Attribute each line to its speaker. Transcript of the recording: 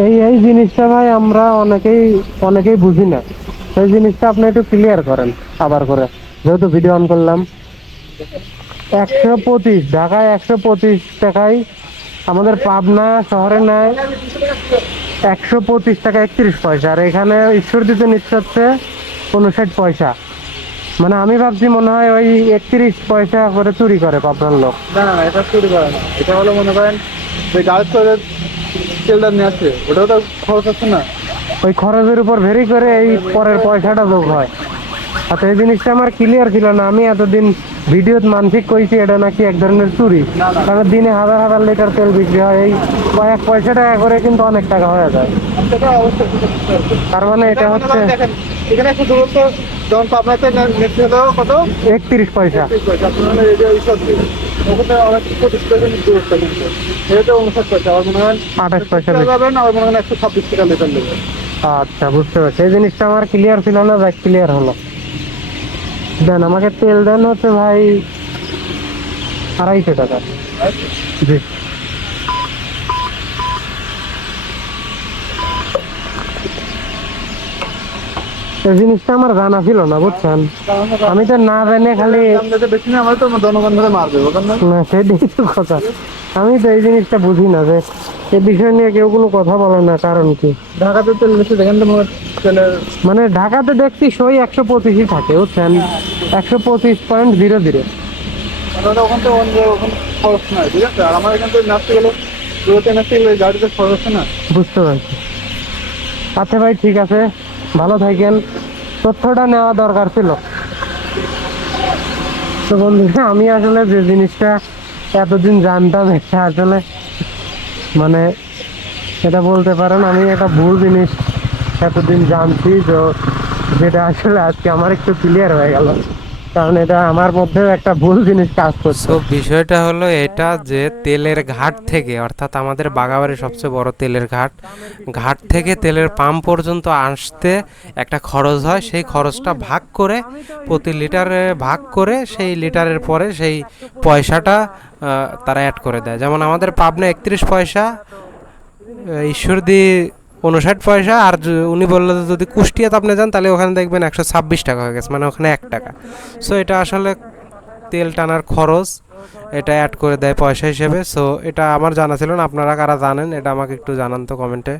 Speaker 1: এই এই জিনিসটা ভাই আমরা অনেকেই অনেকেই বুঝি না। সেই জিনিসটা আপনি একটু ক্লিয়ার করেন, আবার করে। যেহেতু ভিডিও অন করলাম। একশো পঁচিশ, ঢাকায় একশো পঁচিশ টাকায় আমাদের পাবনা শহরে নেয় একশো পঁচিশ টাকা একত্রিশ পয়সা, আর এখানে ঈশ্বর দিতে নিচ্ছে হচ্ছে উনষাট পয়সা। মানে আমি ভাবছি মনে হয় ওই একত্রিশ পয়সা করে চুরি করে পাবনার লোক।
Speaker 2: না না, এটা চুরি করে না। এটা হলো মনে করেন গাড়ি তেলটা নিয়ে আসছে ওটাও তো খরচ আছে না।
Speaker 1: ওই খরচের উপর ভেরি করে এই পরের পয়সাটা যোগ হয়। আচ্ছা এই জিনিসটা আমার ক্লিয়ার ছিল না আমি এতদিন ভিডিওত মানসিক কইছি এটা নাকি এক ধরনের চুরি। কারণ দিনে হাজার হাজার লিটার তেল বিক্রি হয় এই কয়েক পয়সা টাকা করে কিন্তু অনেক টাকা হয়ে যায়। তার মানে এটা হচ্ছে
Speaker 2: এখানে একটু যখন পাবনাতে কত?
Speaker 1: একত্রিশ পয়সা।
Speaker 2: ওখানে অনেক কিছু ডিসকাশন করতে কিন্তু অনুসার আমার মনে হয় আঠাশ পয়সা। যাবেন আমার মনে হয় একশো ছাব্বিশ টাকা লিটার নেবে
Speaker 1: আচ্ছা বুঝতে পারছি। এই জিনিসটা আমার ক্লিয়ার ছিল না ব্যাক ক্লিয়ার হলো। দেন আমাকে তেল দেন হচ্ছে ভাই আড়াইশো টাকা। জি। এই জিনিসটা আমার জানা ছিল না বুঝছেন? আমি তো না জেনে খালি না সেটাই তো কথা। আমি তো এই জিনিসটা বুঝি না যে এ বিষয় নিয়ে কেউ কোনো কথা বলে না কারণ কি? ঢাকাতে তো মনে ঢাকাতে দেখছি সই একশো পঁচিশই থাকে বুঝছেন? একশো পঁচিশ পয়েন্ট জিরো জিরো আচ্ছা ভাই ঠিক আছে। ভালো থাকেন। তথ্যটা নেওয়া দরকার ছিল। তো বন্ধুরা আমি আসলে যে জিনিসটা এতদিন জানতাম, এটা আসলে মানে এটা বলতে পারেন, আমি একটা ভুল জিনিস এতদিন জানছি তো যেটা আসলে আজকে আমার একটু ক্লিয়ার হয়ে গেল। কারণ এটা আমার মধ্যেও একটা ভুল জিনিস কাজ করছে।
Speaker 3: তো বিষয়টা হলো এটা যে তেলের ঘাট থেকে, অর্থাৎ আমাদের বাগাবাড়ির সবচেয়ে বড় তেলের ঘাট ঘাট থেকে তেলের পাম্প পর্যন্ত আসতে একটা খরচ হয়। সেই খরচটা ভাগ করে, প্রতি লিটারে ভাগ করে সেই লিটারের পরে সেই পয়সাটা তারা অ্যাড করে দেয়। যেমন আমাদের পাবনা একত্রিশ পয়সা ঈশ্বরদী উনষাট পয়সা, আর উনি বলল যদি কুষ্টিয়াতে আপনি যান, তাহলে ওখানে দেখবেন একশো ছাব্বিশ টাকা হয়ে গেছে মানে ওখানে এক টাকা। সো এটা আসলে তেল টানার খরচ, এটা অ্যাড করে দেয় পয়সা হিসেবে। সো এটা আমার জানা ছিল না, আপনারা কারা জানেন, এটা আমাকে একটু জানান তো কমেন্টে।